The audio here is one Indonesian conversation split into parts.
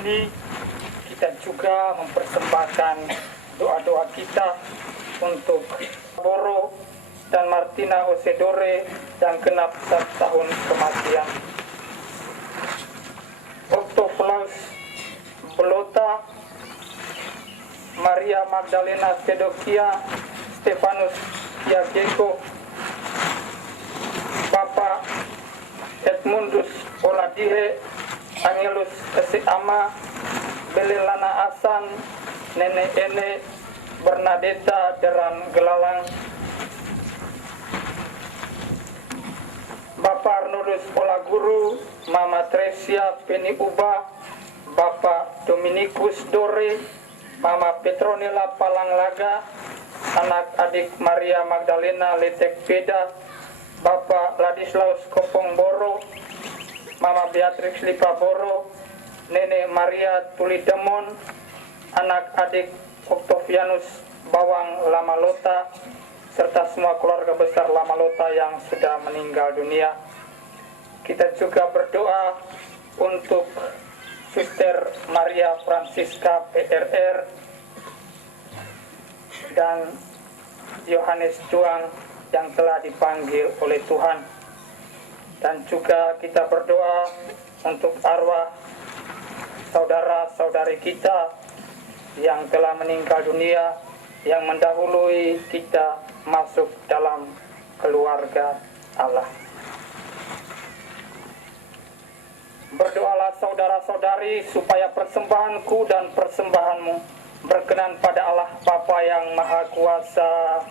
ini kita juga mempersembahkan doa-doa kita untuk Boro dan Martina Osedore yang genap 1 tahun kematian. Octopus Belota, Maria Magdalena Tedokia, Stefanus Yageko, Bapak Edmundus Oladihe, Angelus Eseama, Belelana Asan, Nenek Ene, Bernadetta Deran Gelalang, Bapak Arnolus Olaguru, Mama Tresia Peni Uba, Bapak Dominikus Dore, Mama Petronila Palanglaga, anak adik Maria Magdalena Letek Peda, Bapak Ladislaus Kopong Boro, Mama Beatrix Lipa Boro, Nenek Maria Tulidemon, anak adik Octavianus Bawang Lamalota, serta semua keluarga besar Lamalota yang sudah meninggal dunia. Kita juga berdoa untuk Suster Maria Francisca PRR dan Yohanes Juang yang telah dipanggil oleh Tuhan. Dan juga kita berdoa untuk arwah saudara-saudari kita yang telah meninggal dunia, yang mendahului kita masuk dalam keluarga Allah. Berdoalah saudara-saudari supaya persembahanku dan persembahanmu berkenan pada Allah Bapa yang Maha Kuasa.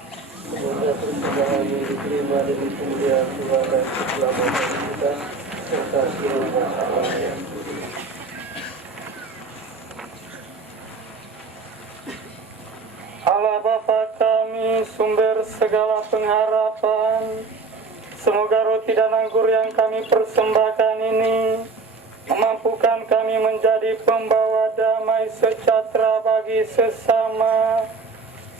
Semoga persembahan yang diterima dari kemuliaan Tuhan dan keselamatan kita serta seluruh masalah yang Allah Bapa kami, sumber segala pengharapan, semoga roti dan anggur yang kami persembahkan ini memampukan kami menjadi pembawa damai sejahtera bagi sesama,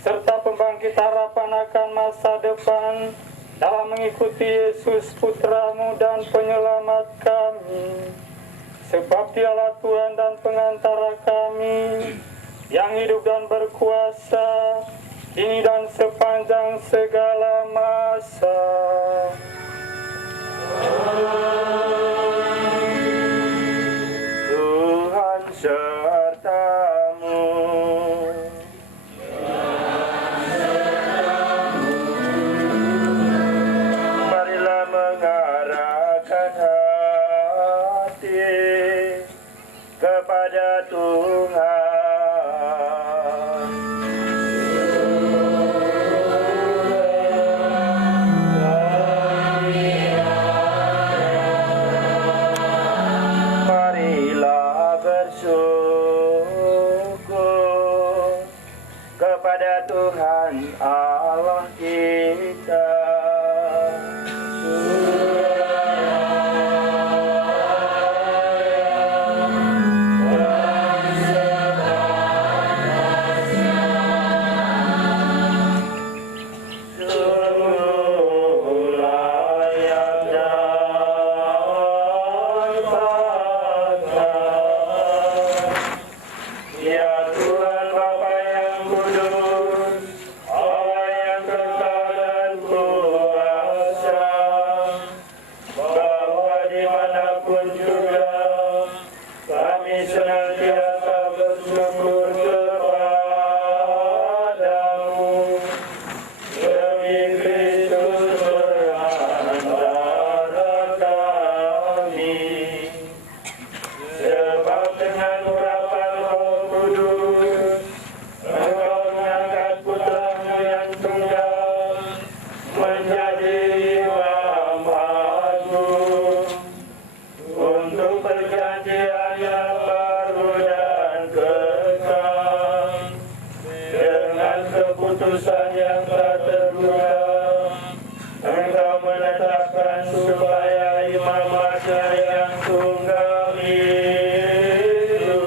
serta pembangkit harapan akan masa depan dalam mengikuti Yesus Putra-Mu dan Penyelamat kami. Sebab Dialah Tuhan dan pengantara kami, yang hidup dan berkuasa kini dan sepanjang segala masa. Tuhan sertamu. Marilah mengarahkan hati kepada Tuhan. Marilah bersyukur kepada Tuhan Allah kita. Keputusan yang telah terduga, Engkau menetapkan supaya imam masa yang tunggal itu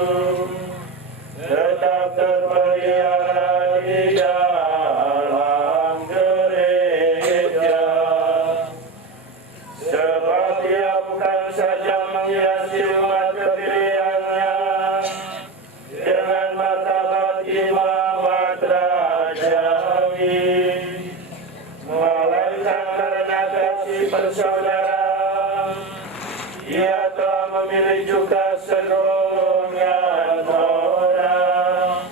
tetap terpelihara di dalam gereja. karena kasih bersaudara, Ia telah memilih juga segolongan orang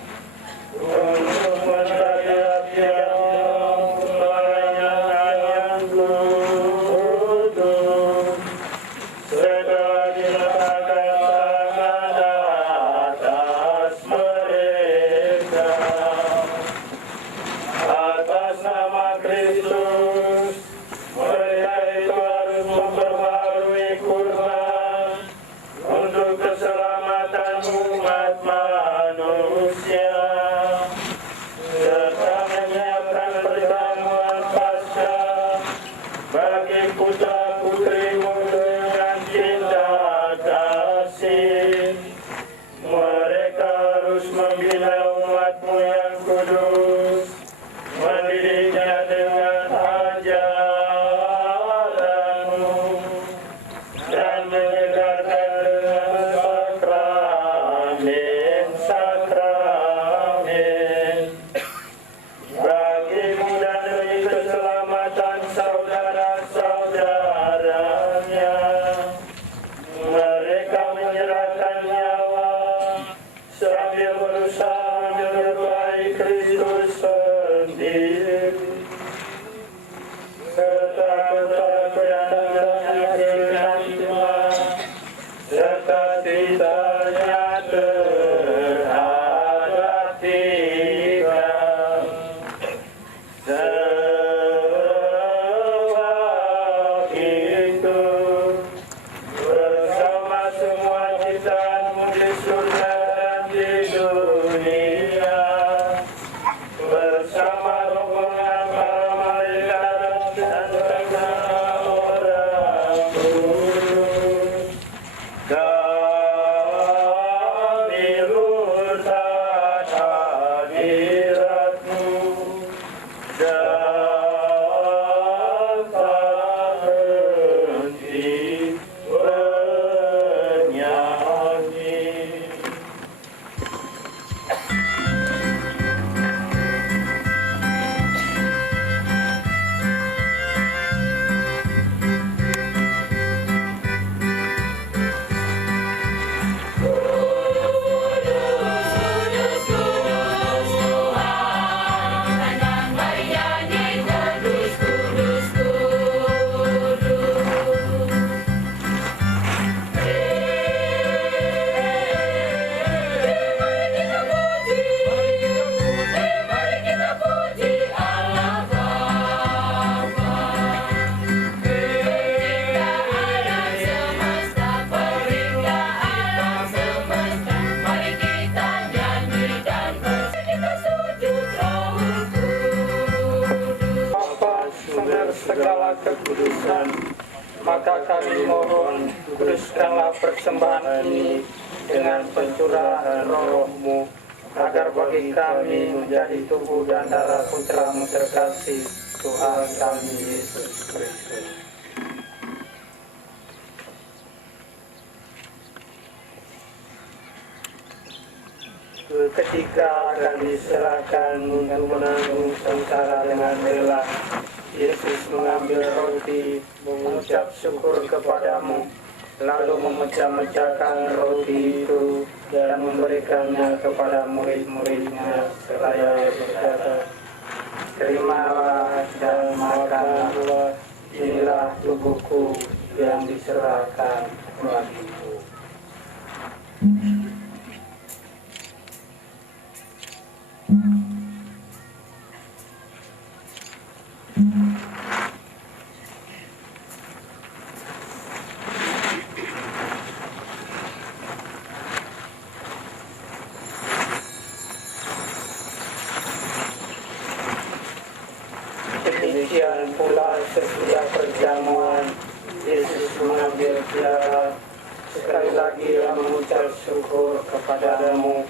untuk menjadi pelayan yang kudus. Setelah diletakkan tangan atas mereka, atas nama Kristus, mereka itu harus memperbarui kurban untuk keselamatan umat manusia, serta menyiapkan perjamuan Paskah bagi putra-putrimu dengan cinta kasih. Mereka harus membina umatmu yang kudus, mendidiknya dengan ajaranmu, dan menyegarkan dengan sakramen-sakramen. Bagimu dan demi keselamatan saudara-saudaranya, mereka menyerahkan nyawa sambil berusaha menyerupai Kristus sendiri, serta keyakinan iman, serta cintanya terhadap Tuhan. Sebab itu, bersama semua ciptaanmu di surga dan di dunia, bersama rombongan para malaikat dan segala orang kudus, kami murtad hadiratmu dan tak berhenti bernyanyi. Bapa sumber segala kekudusan, maka kami mohon kuduskanlah persembahan ini dengan pencurahan roh-Mu, agar bagi kami menjadi tubuh dan darah Putra-Mu terkasih, Tuhan kami Yesus Kristus. Ketika akan diserahkan untuk menanggung sengsara dengan rela, Yesus mengambil roti, mengucap syukur kepadamu, lalu memecah-mecahkan roti itu dan memberikannya kepada murid-muridnya seraya berkata, "Terimalah dan makanlah, inilah tubuhku yang diserahkan bagimu." Demikian pula sesudah perjamuan, Yesus mengambil piala, sekali lagi Ia mengucap syukur kepadamu,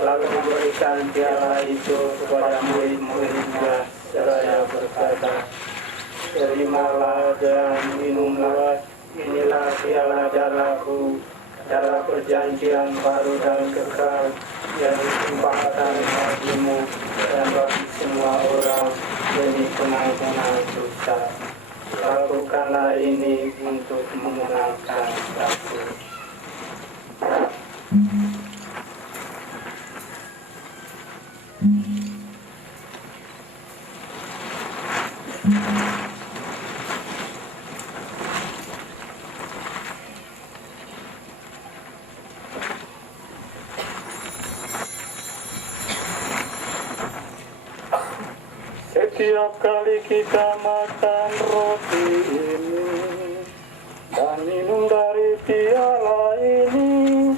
lalu memberikan piala itu kepada murid-muridnya seraya berkata, "Terimalah dan minumlah, inilah piala darahku, darah perjanjian baru dan kekal yang ditumpahkan bagimu dan bagi semua orang demi pengampunan dosa. sederhana ini untuk mengenalkan aku. Setiap kali kita makan roti ini dan minum dari piala ini,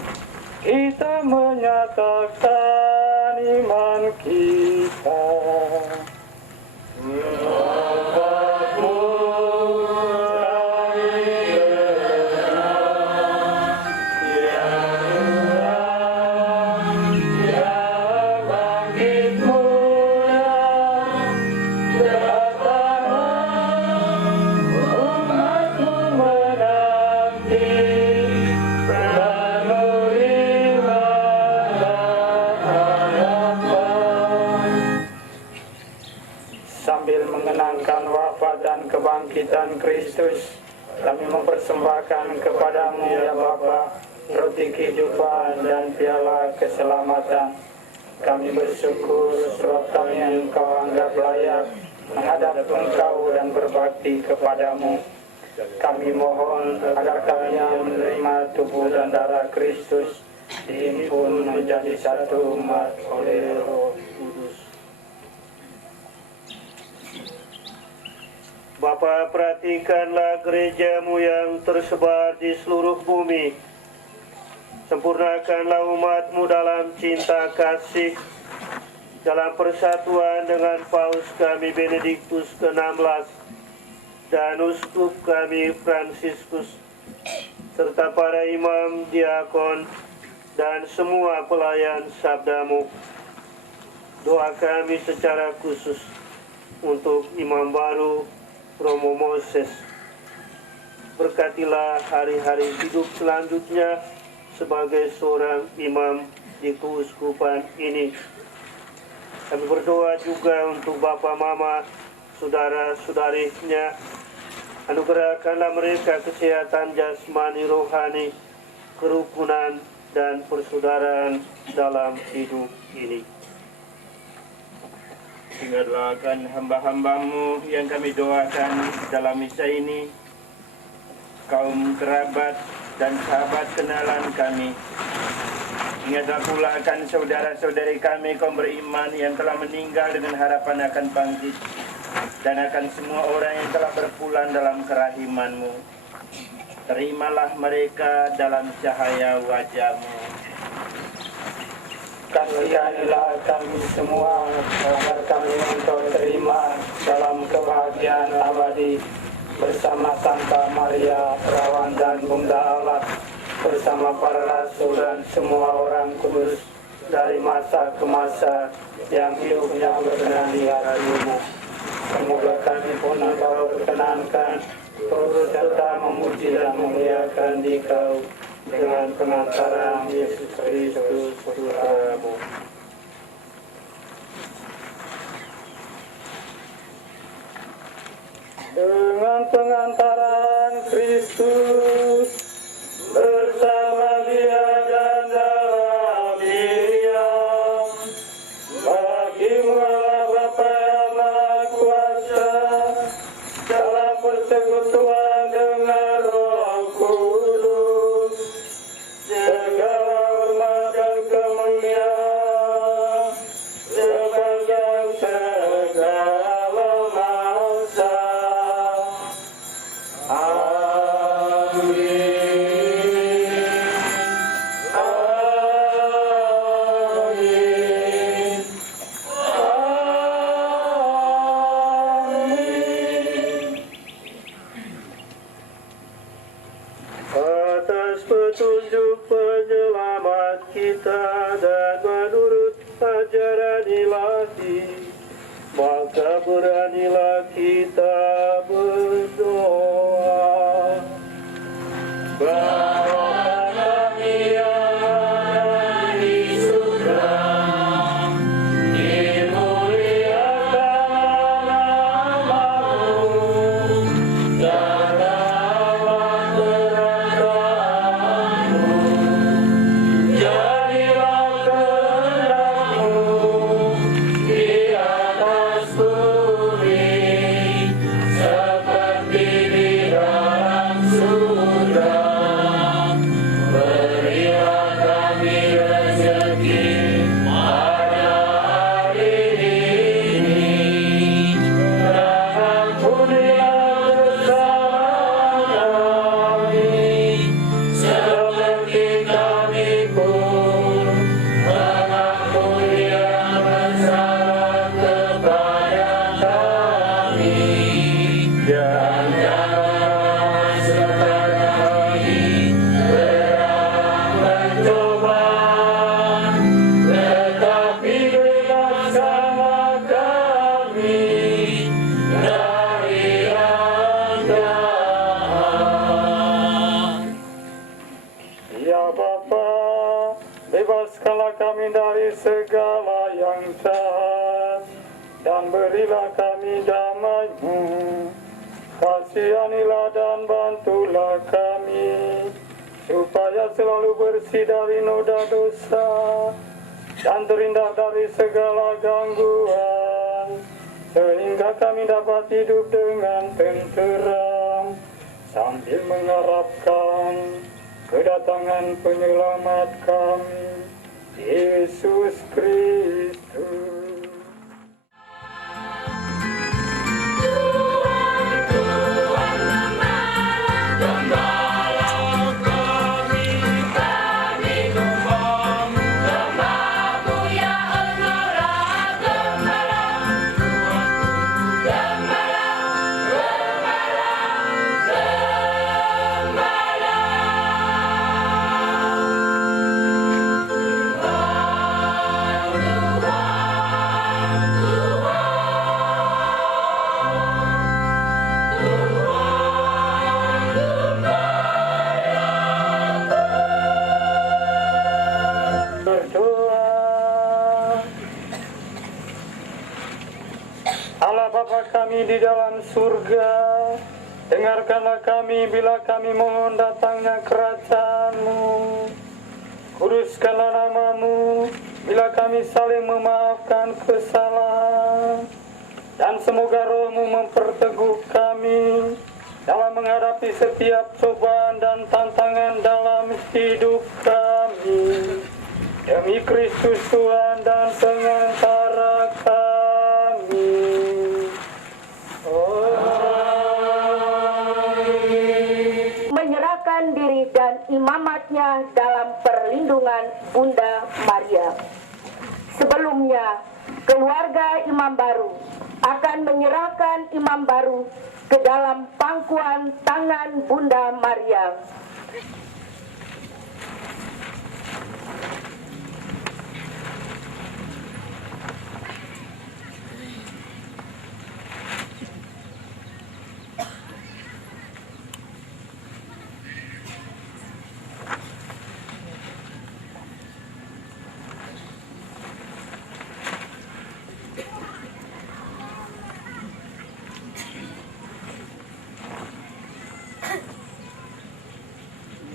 kita menyatakan iman kita. Sambil mengenangkan wafat dan kebangkitan Kristus, kami mempersembahkan kepadamu ya Bapa roti kehidupan dan piala keselamatan. Kami bersyukur sebab kami Engkau anggap layak menghadap Engkau dan berbakti kepadamu. Kami mohon agar kami yang menerima tubuh dan darah Kristus dihimpun menjadi satu umat oleh Roh Kudus. Bapa, perhatikanlah gerejamu yang tersebar di seluruh bumi. Sempurnakanlah umatmu dalam cinta kasih, dalam persatuan dengan Paus kami Benediktus ke-16 dan uskup kami Fransiskus, serta para imam, diakon, dan semua pelayan sabdamu. Doa kami secara khusus untuk imam baru Romo Moses. Berkatilah hari-hari hidup selanjutnya sebagai seorang imam di keuskupan ini. Kami berdoa juga untuk Bapa Mama, saudara-saudarinya. Anugerahkanlah mereka kesehatan jasmani rohani, kerukunan dan persaudaraan dalam hidup ini. Ingatlah akan hamba-hambamu yang kami doakan dalam misa ini, kaum kerabat dan sahabat kenalan kami. Ingatlah pula akan saudara-saudari kami kaum beriman yang telah meninggal dengan harapan akan bangkit, dan akan semua orang yang telah berpulang dalam kerahiman-Mu. Terimalah mereka dalam cahaya wajah-Mu. Kasihanilah kami semua agar kami Engkau terima dalam kebahagiaan abadi bersama Santa Maria, Perawan dan Bunda Allah, bersama para rasul dan semua orang kudus dari masa ke masa yang hidupnya berkenan di hadirat-Mu. Semoga kami pun Engkau perkenankan turut serta memuji dan memuliakan Dikau dengan pengantaran Yesus Kristus Putra-Mu. Dengan pengantaran Kristus bersama Dia dan dalam Dia, bagi-Mu Allah Bapa yang Maha Kuasa, dalam persekutuan dengan Roh Kudus, segala hormat dan kemuliaan sepanjang segala masa. Amin. Amin. Amin. Atas petunjuk penyelamat kita dan menurut ajaran ilahi, maka beranilah kita berdoa. Bapa kami yang ada di surga, dimuliakan namamu, datanglah Bebaskanlah kami dari segala yang jahat, dan berilah kami damai-Mu. Kasihanilah dan bantulah kami, supaya selalu bersih dari noda dosa, dan terhindar dari segala gangguan, sehingga kami dapat hidup dengan tenteram, sambil mengharapkan kedatangan penyelamat kami, Yesus Kristus. Allah Bapa kami di dalam surga, dengarkanlah kami bila kami mohon datangnya kerajaan-Mu. Kuduskanlah nama-Mu bila kami saling memaafkan kesalahan, dan semoga Roh-Mu memperteguh kami dalam menghadapi setiap cobaan dan tantangan dalam hidup kami. Demi Kristus Tuhan dan pengantara kami. Menyerahkan diri dan imamatnya dalam perlindungan Bunda Maria. Sebelumnya, keluarga imam baru akan menyerahkan imam baru ke dalam pangkuan tangan Bunda Maria.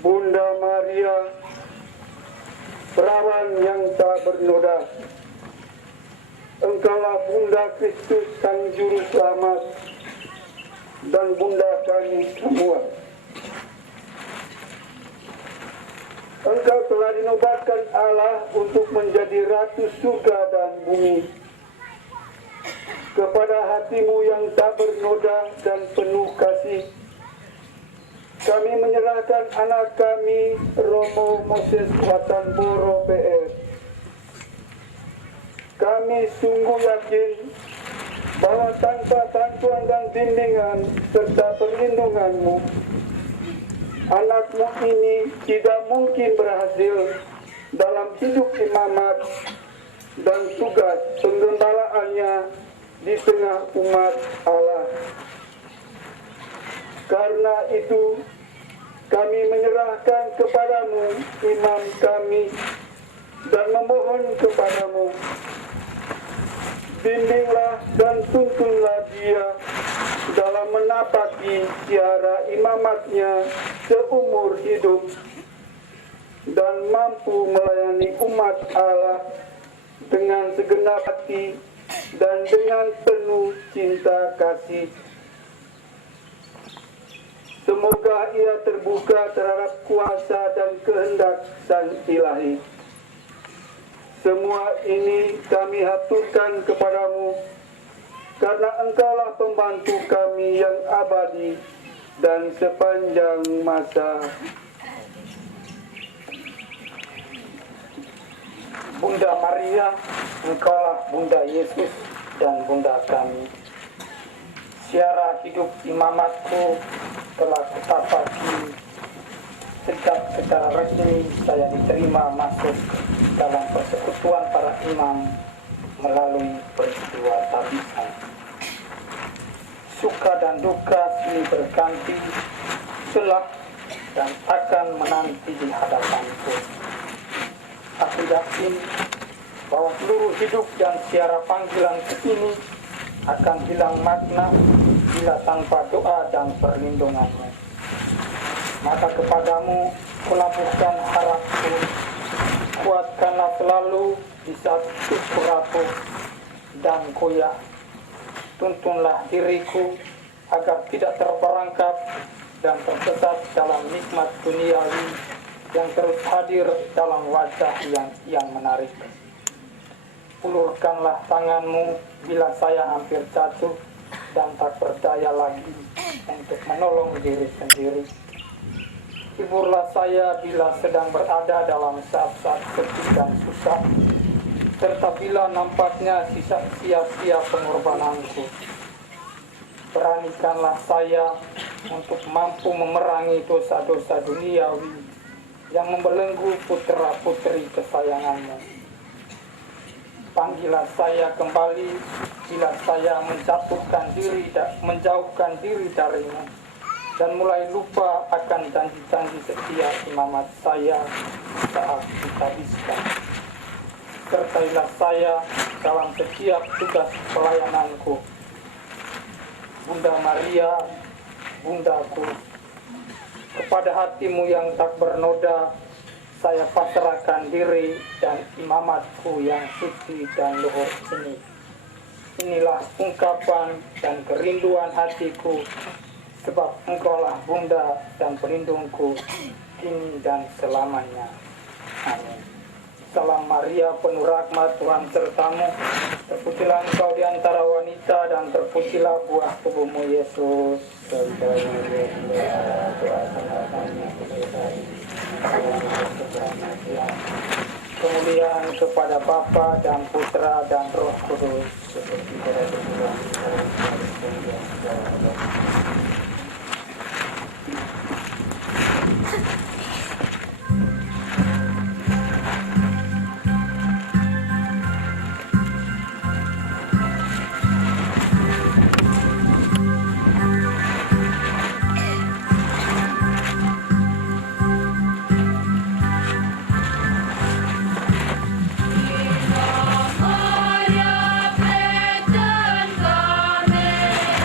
Bunda Maria, perawan yang tak bernoda, Engkaulah Bunda Kristus Sang Juru Selamat dan Bunda kami semua. Engkau telah dinobatkan Allah untuk menjadi Ratu surga dan bumi. Kepada hatimu yang tak bernoda dan penuh kasih, kami menyerahkan anak kami, Romo Moses Watanboro PS. Kami sungguh yakin bahwa tanpa bantuan dan bimbingan serta perlindungan-Mu, anakmu ini tidak mungkin berhasil dalam hidup imamat dan tugas penggembalaannya di tengah umat Allah. Karena itu, kami menyerahkan kepadamu imam kami dan memohon kepadamu, bimbinglah dan tuntunlah dia dalam menapaki tiara imamatnya seumur hidup dan mampu melayani umat Allah dengan segenap hati dan dengan penuh cinta kasih. Semoga ia terbuka terhadap kuasa dan kehendak Sang Ilahi. Semua ini kami haturkan kepadamu, karena Engkaulah pembantu kami yang abadi dan sepanjang masa. Bunda Maria, Engkaulah Bunda Yesus dan Bunda kami. Siara hidup imamatku telah kutapaki sejak secara resmi saya diterima masuk dalam persekutuan para imam melalui peristiwa tabisan. Suka dan duka silih berganti, telah dan akan menanti di hadapanku. Aku yakin bahwa seluruh hidup dan siara panggilan ini akan hilang makna bila tanpa doa dan perlindunganmu. Maka kepadamu kulabuhkan harapku, kuatkanlah selalu di saat syukur rapuh dan goyah. Tuntunlah diriku agar tidak terperangkap dan tersesat dalam nikmat duniawi yang terus hadir dalam wajah yang kian menarik. Ulurkanlah tanganmu bila saya hampir jatuh dan tak berdaya lagi untuk menolong diri sendiri. Hiburlah saya bila sedang berada dalam saat-saat sepi dan susah, serta bila nampaknya sia-sia pengorbananku. Beranikanlah saya untuk mampu memerangi dosa-dosa duniawi yang membelenggu putra-putri kesayanganmu. Panggillah saya kembali bila saya menjauhkan diri darimu dan mulai lupa akan janji-janji setia imamat saya saat ditabiskan. Sertailah saya dalam setiap tugas pelayananku. Bunda Maria, bundaku, kepada hatimu yang tak bernoda, saya pasrahkan diri dan imamatku yang suci dan luhur ini. Inilah ungkapan dan kerinduan hatiku, sebab engkaulah bunda dan pelindungku kini dan selamanya. Amin. Salam Maria, penuh rahmat, Tuhan sertamu. Terpujilah engkau di antara wanita dan terpujilah buah tubuhmu Yesus. Kemuliaan kepada Bapa dan Putra dan Roh Kudus seperti pada dulu. Maria, Petran, Kamera,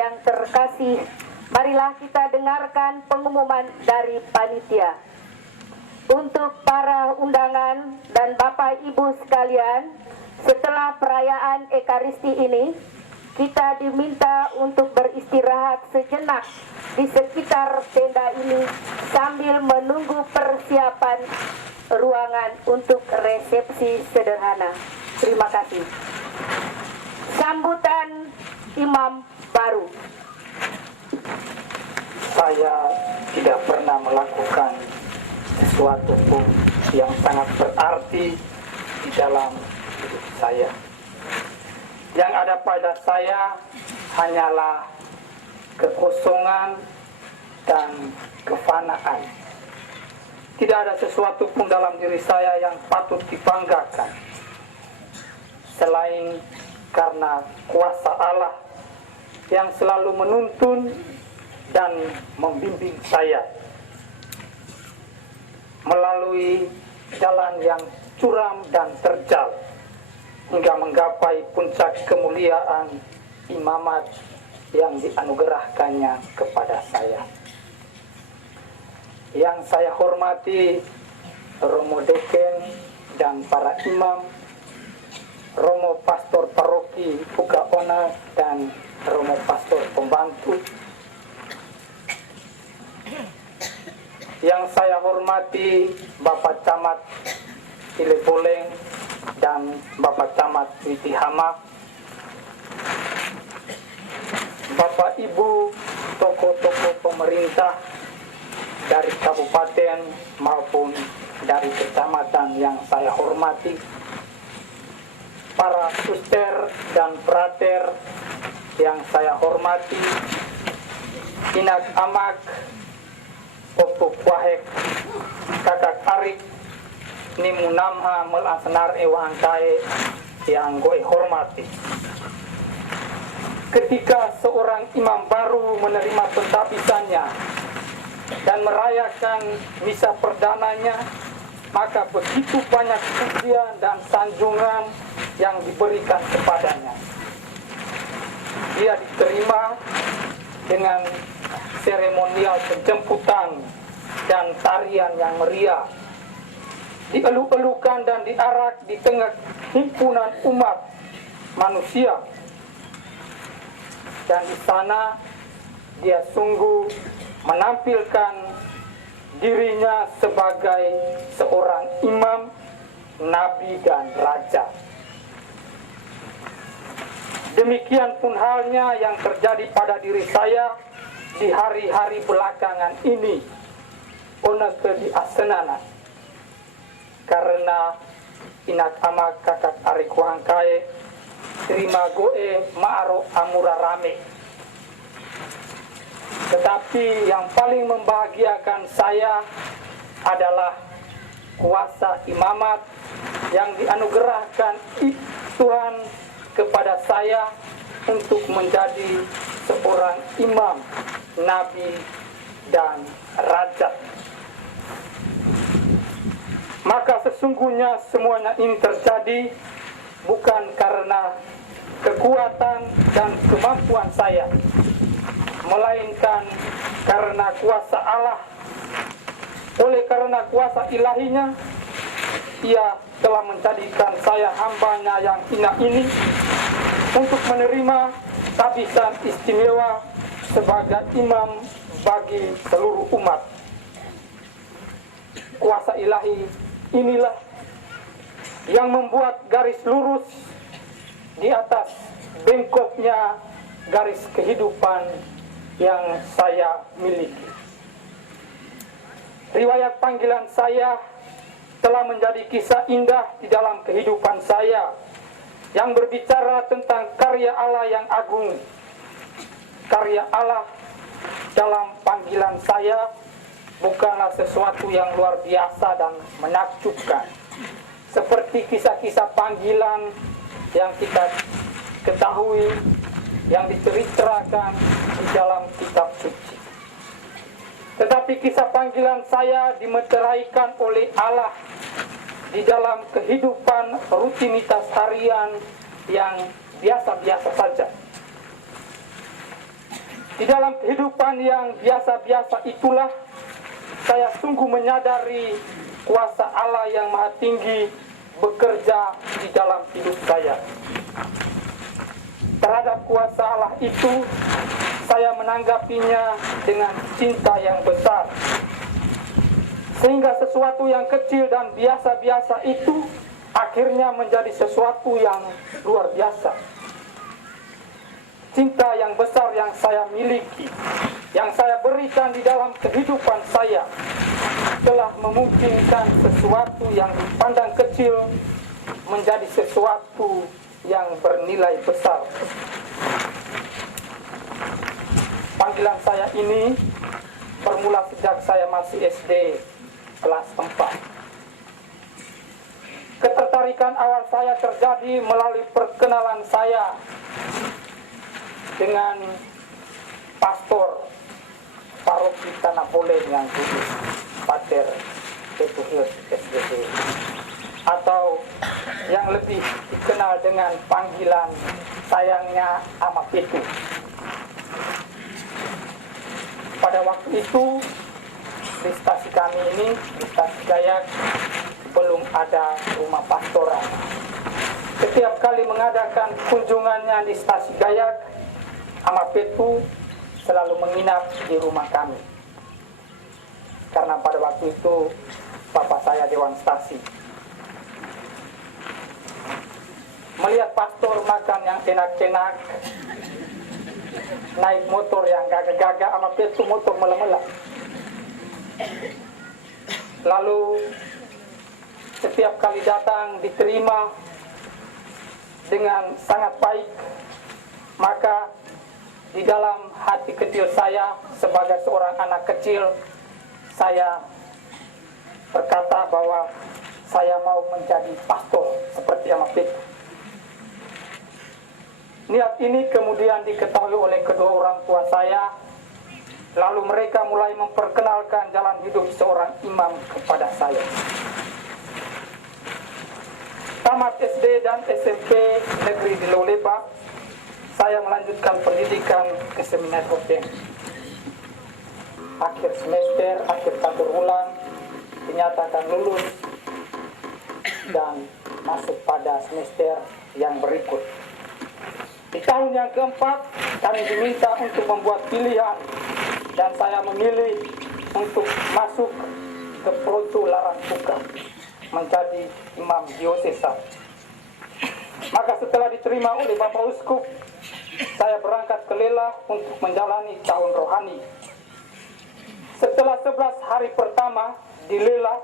yang terkasih, marilah kita dengarkan pengumuman dari panitia. Untuk para undangan dan Bapak Ibu sekalian, setelah perayaan Ekaristi ini, kita diminta untuk beristirahat sejenak di sekitar tenda ini sambil menunggu persiapan ruangan untuk resepsi sederhana. Terima kasih. Sambutan Imam Baru. Saya tidak pernah melakukan sesuatu pun yang sangat berarti di dalam hidup saya. Yang ada pada saya hanyalah kekosongan dan kefanaan. Tidak ada sesuatu pun dalam diri saya yang patut dibanggakan selain karena kuasa Allah yang selalu menuntun dan membimbing saya melalui jalan yang curam dan terjal hingga menggapai puncak kemuliaan imamat yang dianugerahkannya kepada saya. Yang saya hormati Romo Deken dan para imam, Romo Pastor Paroki Pukaona dan Romo Pastor Pembantu. Yang saya hormati Bapak Camat Ileboleng dan Bapak Camat Witihama, Bapak Ibu tokoh-tokoh pemerintah dari kabupaten maupun dari kecamatan yang saya hormati, para suster dan frater yang saya hormati, Inak Amak, Popok Wahek, Kakak Arik, Nimunamha Melasenar Ewangkae yang gue hormati. Ketika seorang imam baru menerima pentabisannya dan merayakan misa perdananya, maka begitu banyak pujian dan sanjungan yang diberikan kepadanya. Dia diterima dengan seremonial penjemputan dan tarian yang meriah, dieluk-elukan dan diarak di tengah himpunan umat manusia. Dan di sana dia sungguh menampilkan dirinya sebagai seorang imam, nabi dan raja. Demikian pun halnya yang terjadi pada diri saya di hari-hari belakangan ini. Onake di asenana. Karena Inak Amak Kakak Arik Wangkae terima goe ma'aro amura rame. Tetapi yang paling membahagiakan saya adalah kuasa imamat yang dianugerahkan Tuhan kepada saya untuk menjadi seorang imam, nabi, dan raja. Maka sesungguhnya semuanya ini terjadi bukan karena kekuatan dan kemampuan saya, melainkan karena kuasa Allah. Oleh karena kuasa ilahinya, Ia telah menjadikan saya hambanya yang hina ini untuk menerima tabisan istimewa sebagai imam bagi seluruh umat. Kuasa ilahi inilah yang membuat garis lurus di atas bengkoknya garis kehidupan yang saya miliki. Riwayat panggilan saya telah menjadi kisah indah di dalam kehidupan saya yang berbicara tentang karya Allah yang agung. Karya Allah dalam panggilan saya bukanlah sesuatu yang luar biasa dan menakjubkan, seperti kisah-kisah panggilan yang kita ketahui, yang diceritakan di dalam kitab suci. Tetapi kisah panggilan saya dimeteraikan oleh Allah di dalam kehidupan rutinitas harian yang biasa-biasa saja. Di dalam kehidupan yang biasa-biasa itulah saya sungguh menyadari kuasa Allah yang Maha Tinggi bekerja di dalam hidup saya. Terhadap kuasa Allah itu, saya menanggapinya dengan cinta yang besar. Sehingga sesuatu yang kecil dan biasa-biasa itu akhirnya menjadi sesuatu yang luar biasa. Cinta yang besar yang saya miliki, yang saya berikan di dalam kehidupan saya, telah memungkinkan sesuatu yang dipandang kecil menjadi sesuatu yang bernilai besar. Panggilan saya ini bermula sejak saya masih SD kelas 4. Ketertarikan awal saya terjadi melalui perkenalan saya dengan pastor paroki Tanah Bolen yang kudus, Pater Petrus SBD, atau yang lebih dikenal dengan panggilan sayangnya Ama Petu. Pada waktu itu di stasi kami ini, di stasi Gayak, belum ada rumah pastoral. Setiap kali mengadakan kunjungannya di stasi Gayak, Ama Petu selalu menginap di rumah kami. Karena pada waktu itu bapak saya dewan stasi. Melihat pastor makan yang enak-enak, naik motor yang gagah-gagah, Ama Petu motor mela-mela. Lalu setiap kali datang diterima dengan sangat baik, maka di dalam hati kecil saya sebagai seorang anak kecil, saya berkata bahwa saya mau menjadi pastor seperti Ama Petu. Niat ini kemudian diketahui oleh kedua orang tua saya, lalu mereka mulai memperkenalkan jalan hidup seorang imam kepada saya. Tamat SD dan SMP negeri di Loleba, saya melanjutkan pendidikan ke Seminar Hokeng. Akhir semester, akhir 1 bulan, dinyatakan lulus dan masuk pada semester yang berikut. Di tahun yang keempat, kami diminta untuk membuat pilihan dan saya memilih untuk masuk ke Proto Larangtuka menjadi imam diosesa. Maka setelah diterima oleh Bapak Uskup, saya berangkat ke Lela untuk menjalani tahun rohani. Setelah 11 hari pertama di Lela,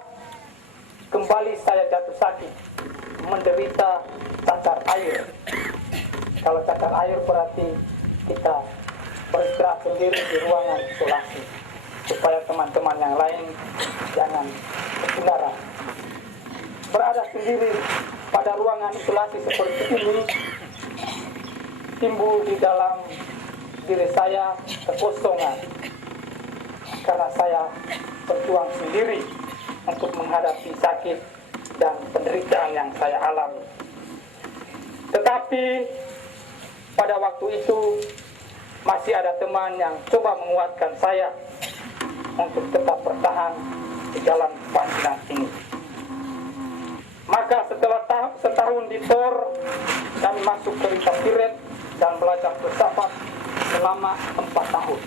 kembali saya jatuh sakit, menderita cacar air. Kalau cacar air berarti kita beristirahat sendiri di ruangan isolasi, supaya teman-teman yang lain jangan ketularan. Berada sendiri pada ruangan isolasi seperti ini, timbul di dalam diri saya kekosongan, karena saya berjuang sendiri untuk menghadapi sakit dan penderitaan yang saya alami. Tetapi pada waktu itu masih ada teman yang coba menguatkan saya untuk tetap bertahan di dalam panggilan ini. Maka setelah setahun di TOR, kami masuk ke Rita Piret dan belajar filsafat selama 4 tahun.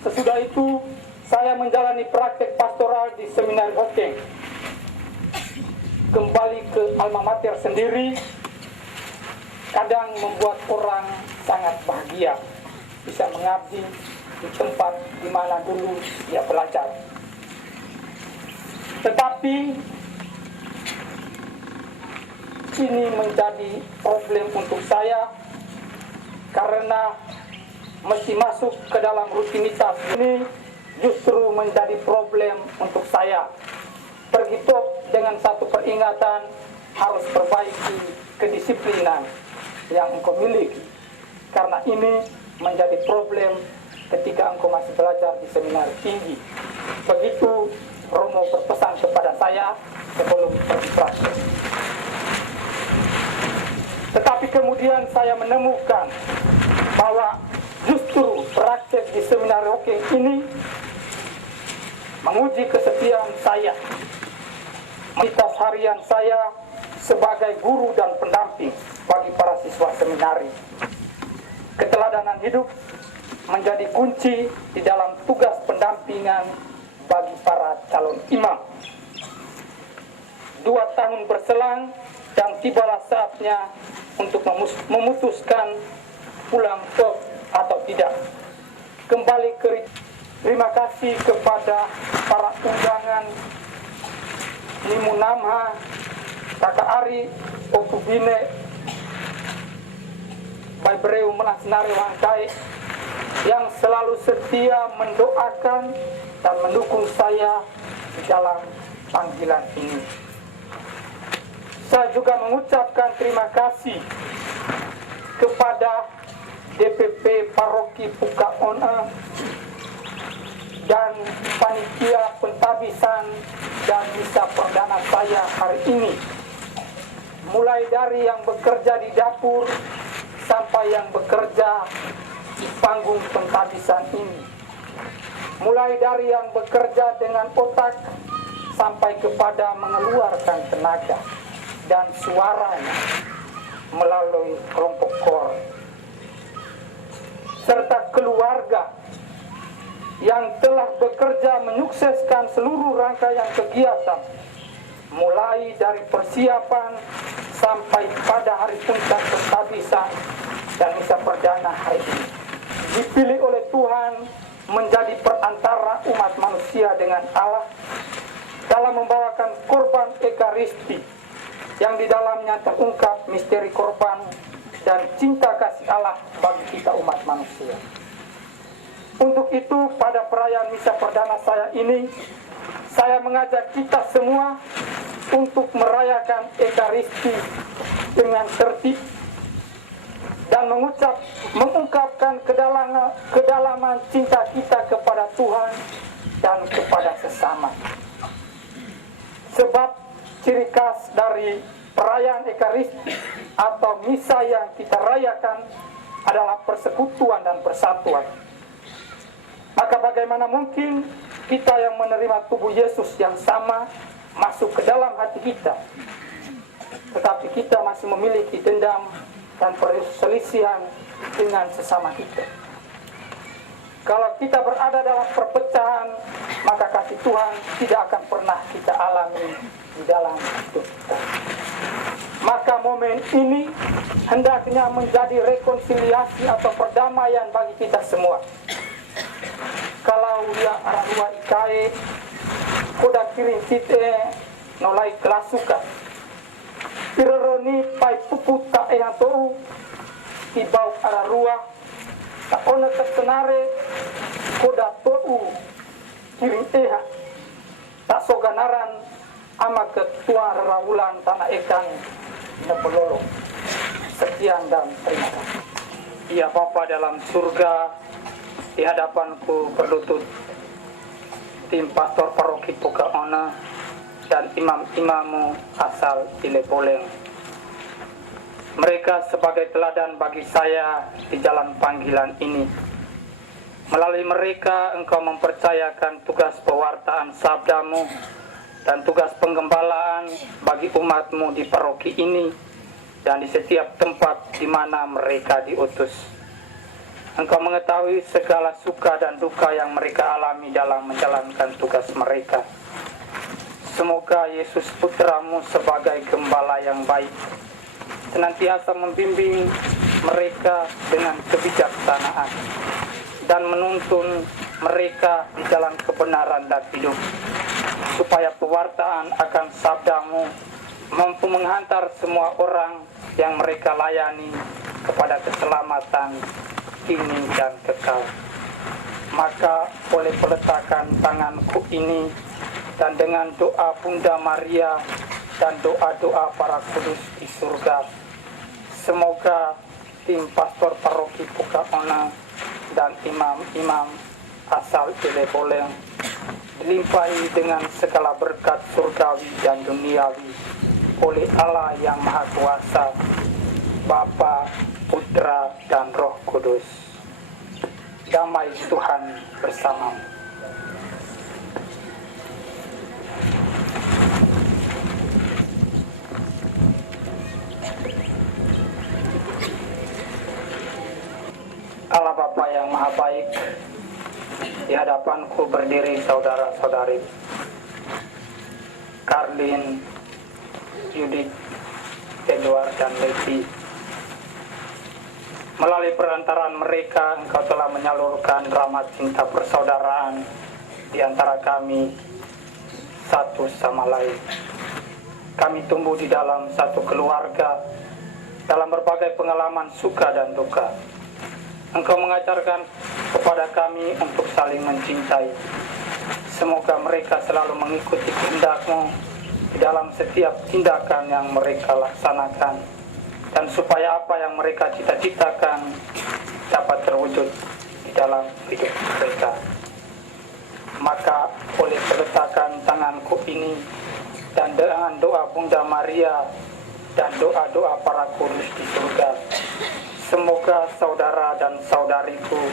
Sesudah itu, saya menjalani praktek pastoral di Seminar Hokeng. Kembali ke alma mater sendiri, kadang membuat orang sangat bahagia, bisa mengabdi di tempat di mana dulu dia belajar. Tetapi ini menjadi problem untuk saya karena mesti masuk ke dalam rutinitas ini justru menjadi problem untuk saya. Pergi top dengan satu peringatan harus perbaiki kedisiplinan yang engkau miliki, karena ini menjadi problem ketika engkau masih belajar di seminar tinggi. Begitu Romo berpesan kepada saya sebelum pergi praktek. Tetapi kemudian saya menemukan bahwa Justru praktek di seminar Roking ini menguji kesetiaan saya, aktivitas harian saya sebagai guru dan pendamping bagi para siswa seminari. Keteladanan hidup menjadi kunci di dalam tugas pendampingan bagi para calon imam. 2 tahun berselang dan tibalah saatnya untuk memutuskan pulang ke atau tidak. Kembali ke terima kasih kepada para undangan Nimunamha, Kakak Ari, Okubine, Baibreu Melasnari Wangkai yang selalu setia mendoakan dan mendukung saya di dalam panggilan ini. Saya juga mengucapkan terima kasih kepada DPP Paroki Pukaona dan panitia pentabisan dan misa perdana saya hari ini, mulai dari yang bekerja di dapur sampai yang bekerja di panggung pentabisan ini, mulai dari yang bekerja dengan otak sampai kepada mengeluarkan tenaga dan suaranya melalui kelompok KOR, serta keluarga yang telah bekerja menyukseskan seluruh rangkaian kegiatan, mulai dari persiapan sampai pada hari puncak pentabisan dan misa perdana hari ini. Dipilih oleh Tuhan menjadi perantara umat manusia dengan Allah dalam membawakan korban Ekaristi yang di dalamnya terungkap misteri korban dan cinta kasih Allah bagi kita umat manusia. Untuk itu pada perayaan misa perdana saya ini, saya mengajak kita semua untuk merayakan Ekaristi dengan tertib dan mengungkapkan kedalaman cinta kita kepada Tuhan dan kepada sesama. Sebab ciri khas dari perayaan Ekaristi atau misa yang kita rayakan adalah persekutuan dan persatuan. Maka bagaimana mungkin kita yang menerima tubuh Yesus yang sama masuk ke dalam hati kita, tetapi kita masih memiliki dendam dan perselisihan dengan sesama kita. Kalau kita berada dalam perpecahan, maka kasih Tuhan tidak akan pernah kita alami di dalam hidup kita. Maka momen ini hendaknya menjadi rekonsiliasi atau perdamaian bagi kita semua. Kalau dia arahua ikae, kuda kirim tite nolai kelasuka. Ironi pai pupu tak yang tahu ibau arahua tak ona tersenare kuda tahu kirim eha tak soganaran ama ketua rawulan tanah ikan nepelolo. Sekian dan terima kasih. Ya Bapa dalam surga, di hadapanku berlutut tim pastor paroki Pukaona dan imam-imamu asal Ileboleng. Mereka sebagai teladan bagi saya di jalan panggilan ini. Melalui mereka engkau mempercayakan tugas pewartaan sabdamu dan tugas penggembalaan bagi umatmu di paroki ini dan di setiap tempat di mana mereka diutus. Engkau mengetahui segala suka dan duka yang mereka alami dalam menjalankan tugas mereka. Semoga Yesus Putramu sebagai gembala yang baik senantiasa membimbing mereka dengan kebijaksanaan dan menuntun mereka di jalan kebenaran dan hidup, supaya pewartaan akan sabdamu mampu menghantar semua orang yang mereka layani kepada keselamatan kini dan kekal. Maka oleh peletakan tanganku ini dan dengan doa Bunda Maria dan doa-doa para kudus di surga, semoga tim pastor paroki Pukaona dan imam-imam asal Ileboleng dilimpahi dengan segala berkat surgawi dan duniawi oleh Allah yang Maha Kuasa, Bapa, Putra, dan Roh Kudus. Damai Tuhan bersamamu. Allah Bapa yang Maha Baik, di hadapanku berdiri saudara-saudari Karlin, Yudit, Edward, dan Levi. Melalui perantaraan mereka, Engkau telah menyalurkan rahmat cinta persaudaraan di antara kami satu sama lain. Kami tumbuh di dalam satu keluarga, dalam berbagai pengalaman suka dan duka. Engkau mengajarkan kepada kami untuk saling mencintai. Semoga mereka selalu mengikuti kehendak-Mu di dalam setiap tindakan yang mereka laksanakan, dan supaya apa yang mereka cita-citakan dapat terwujud di dalam hidup mereka. Maka oleh peletakan tanganku ini dan dengan doa Bunda Maria dan doa-doa para kudus di surga, semoga saudara dan saudariku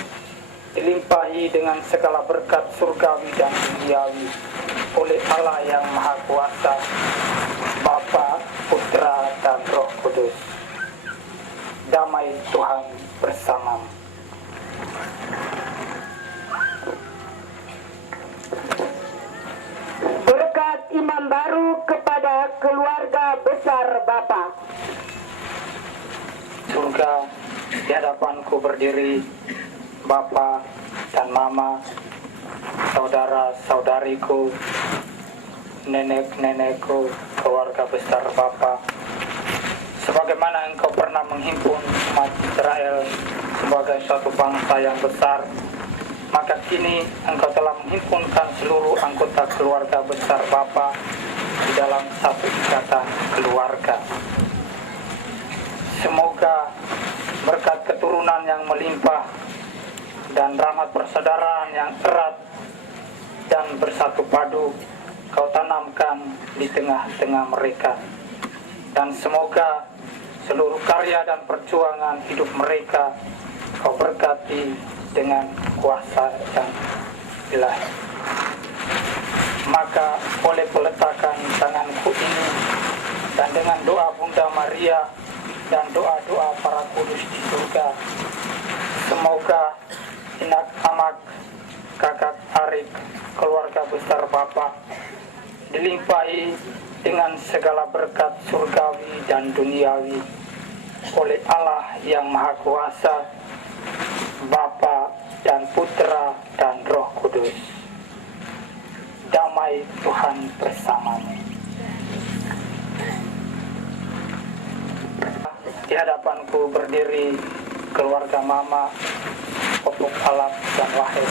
dilimpahi dengan segala berkat surgawi dan duniawi oleh Allah yang Maha Kuasa, Bapa, Putra, dan Roh Kudus. Damai Tuhan bersamamu. Berkat imam baru kepada keluarga besar Bapa. Surga, di hadapanku berdiri Bapa dan Mama, saudara-saudariku, nenek-nenekku, keluarga besar Bapa. Sebagaimana Engkau pernah menghimpun umat Israel sebagai suatu bangsa yang besar, maka kini Engkau telah menghimpunkan seluruh anggota keluarga besar Bapa di dalam satu ikatan keluarga. Semoga berkat keturunan yang melimpah dan rahmat persaudaraan yang erat dan bersatu padu Kau tanamkan di tengah-tengah mereka. Dan semoga seluruh karya dan perjuangan hidup mereka Kau berkati dengan kuasa yang ilahi. Maka oleh peletakan tanganku ini dan dengan doa Bunda Maria dan doa-doa para kudus di surga, semoga Inak Amak, Kakak Arik, keluarga besar Bapa dilimpahi dengan segala berkat surgawi dan duniawi oleh Allah yang Maha Kuasa, Bapa dan Putra dan Roh Kudus. Damai Tuhan bersamamu. Di hadapanku berdiri keluarga Mama, Popok Alap, dan Wahid.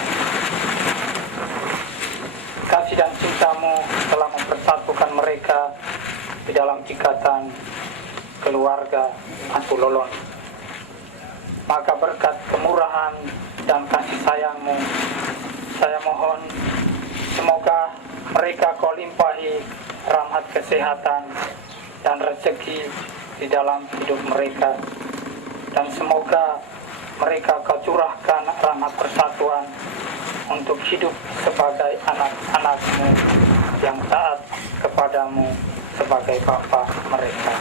Kasih dan cinta-Mu telah mempersatukan mereka di dalam ikatan keluarga Atu Lolon. Maka berkat kemurahan dan kasih sayang-Mu, saya mohon semoga mereka Kau limpahi rahmat kesehatan dan rezeki di dalam hidup mereka, dan semoga mereka Kau curahkan rahmat persatuan untuk hidup sebagai anak-anak-Mu yang taat kepadamu sebagai Bapa mereka.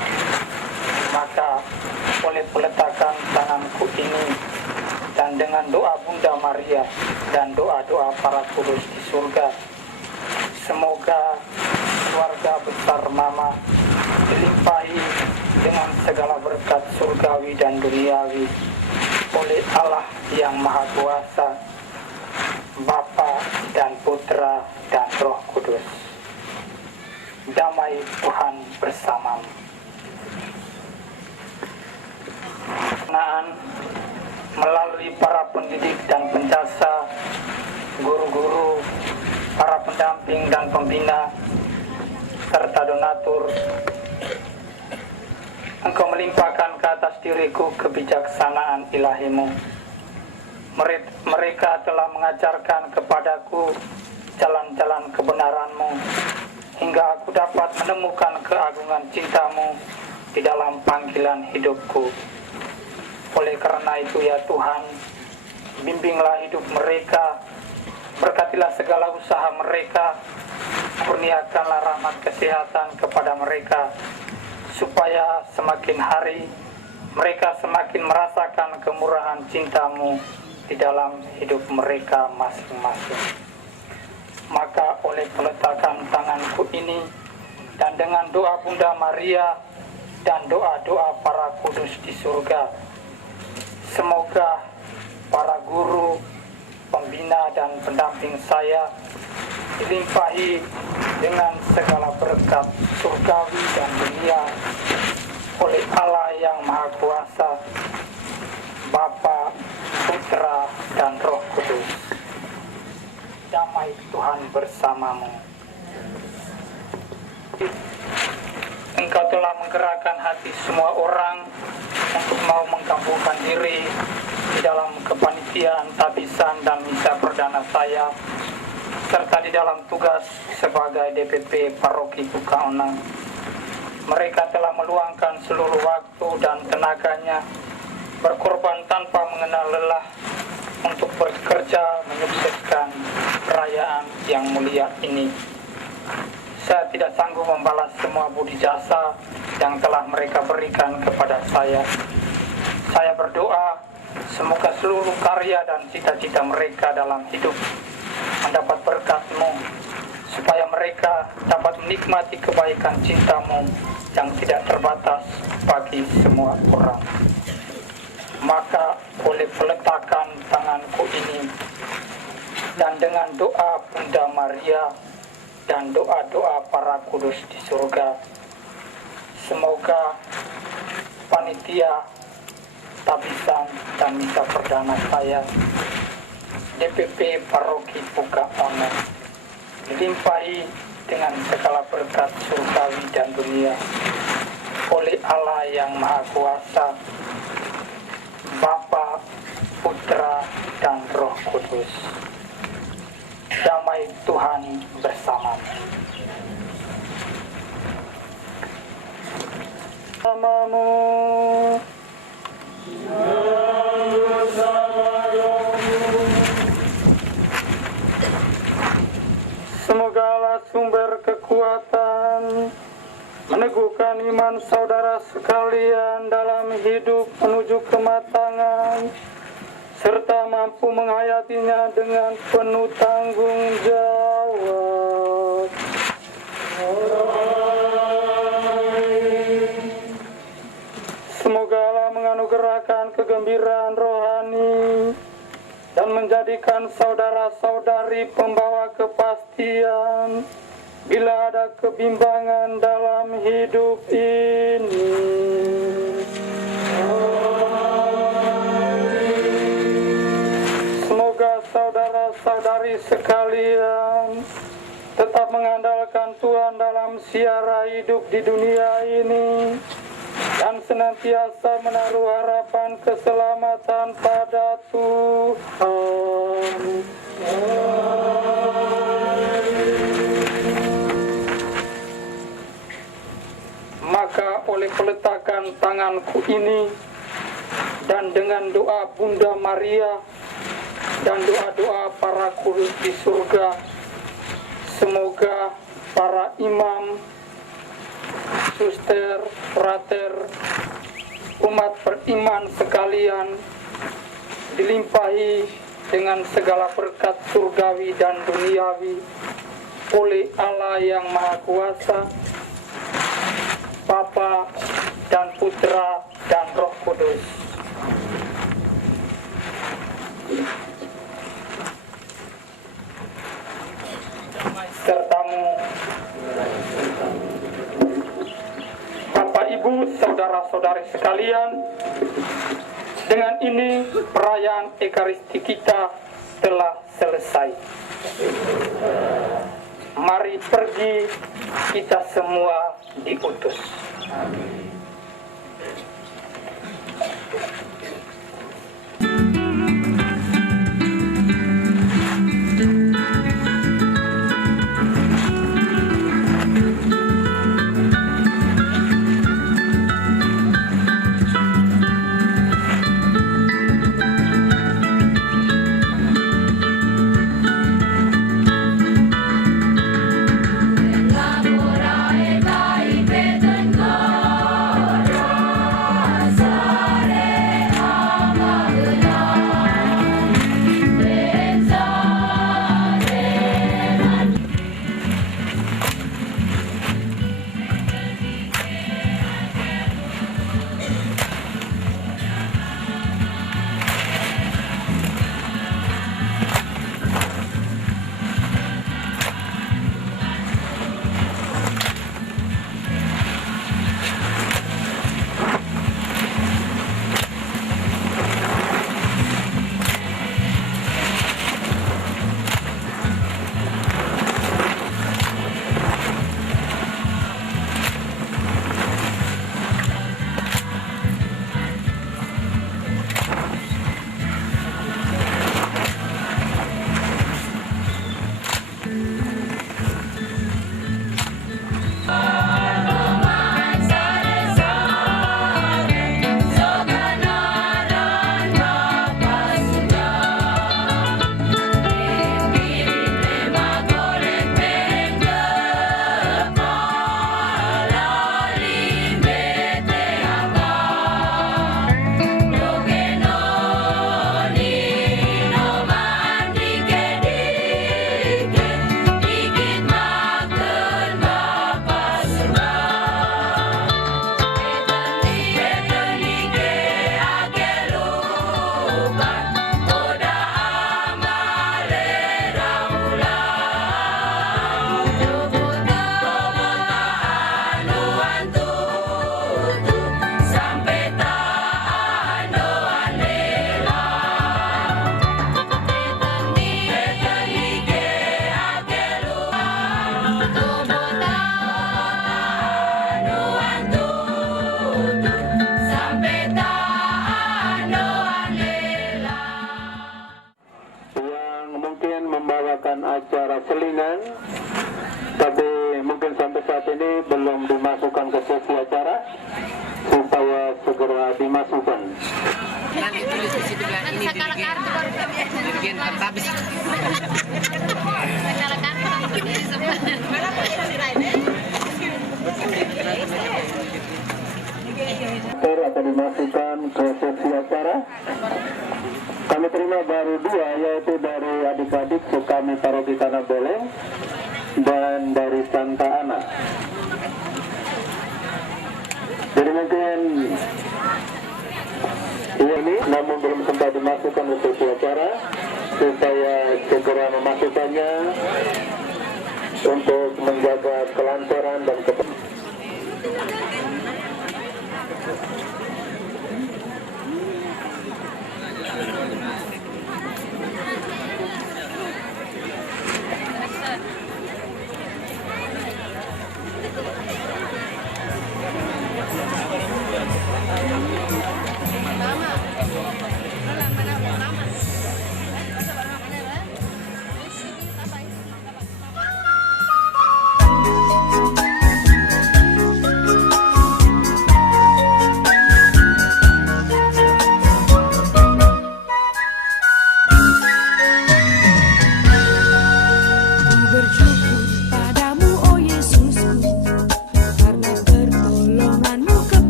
Maka oleh peletakan tanganku ini dan dengan doa Bunda Maria dan doa-doa para kudus di surga, semoga keluarga besar Mama dilimpahi dengan segala berkat surgawi dan duniawi oleh Allah yang Maha Kuasa, Bapa dan Putra dan Roh Kudus. Damai Tuhan bersamamu. Melalui para pendidik dan penjasa, guru-guru, para pendamping dan pembina, serta donatur, Engkau melimpahkan ke atas diriku kebijaksanaan ilahi-Mu. Mereka telah mengajarkan kepadaku jalan-jalan kebenaran-Mu, hingga aku dapat menemukan keagungan cinta-Mu di dalam panggilan hidupku. Oleh karena itu ya Tuhan, bimbinglah hidup mereka, berkatilah segala usaha mereka, kurniakanlah rahmat kesehatan kepada mereka, supaya semakin hari mereka semakin merasakan kemurahan cinta-Mu di dalam hidup mereka masing-masing. Maka oleh peletakan tanganku ini dan dengan doa Bunda Maria dan doa-doa para kudus di surga, semoga para guru, pembina dan pendamping saya dilimpahi dengan segala berkat surgawi dan dunia oleh Allah yang Maha Kuasa, Bapa, Putra, dan Roh Kudus. Damai Tuhan bersamamu. Engkau telah menggerakkan hati semua orang untuk mau menggabungkan diri di dalam kepanitiaan tabisan dan misa perdana saya, serta di dalam tugas sebagai DPP Paroki Bukaonang. Mereka telah meluangkan seluruh waktu dan tenaganya, berkorban tanpa mengenal lelah untuk bekerja menyukseskan perayaan yang mulia ini. Saya tidak sanggup membalas semua budi jasa yang telah mereka berikan kepada saya. Saya berdoa semoga seluruh karya dan cita-cita mereka dalam hidup mendapat berkat-Mu, supaya mereka dapat menikmati kebaikan cinta-Mu yang tidak terbatas bagi semua orang. Maka oleh peletakan tanganku ini dan dengan doa Bunda Maria dan doa-doa para kudus di surga, semoga panitia tabisan dan misa perdana saya DPP Paroki Bukaonang dilimpahi dengan segala berkat surgawi dan dunia oleh Allah yang Maha Kuasa, Bapa, Putra, dan Roh Kudus. Damai Tuhan bersamamu. Bersamamu. Semoga Allah sumber kekuatan meneguhkan iman saudara sekalian dalam hidup menuju kematangan, serta mampu menghayatinya dengan penuh tanggung jawab. Semoga Allah menganugerahkan kegembiraan rohani dan menjadikan saudara-saudari pembawa kepastian bila ada kebimbangan dalam hidup ini. Semoga saudara-saudari sekalian tetap mengandalkan Tuhan dalam siara hidup di dunia ini dan senantiasa menaruh harapan keselamatan pada Tuhan. Maka oleh peletakan tanganku ini dan dengan doa Bunda Maria dan doa-doa para kudus di surga, semoga para imam, suster, frater, umat beriman sekalian dilimpahi dengan segala berkat surgawi dan duniawi oleh Allah yang Maha Kuasa, Bapa dan Putra dan Roh Kudus. Sertamu, Bapak Ibu, saudara-saudari sekalian, dengan ini perayaan Ekaristi kita telah selesai. Mari pergi, kita semua diutus. dimasukkan ke sesi acara supaya segera dimasukkan. Nanti tulis di situ bilang ini dirgen habis. Atau dimasukkan ke sesi acara. Kami terima baru 2, yaitu dari adik-adik kami taruh di tanah boleh dan dari Santa Ana. Jadi mungkin ini namun belum sempat dimasukkan ke sesi acara, supaya segera memasukkannya untuk menjaga kelancaran dan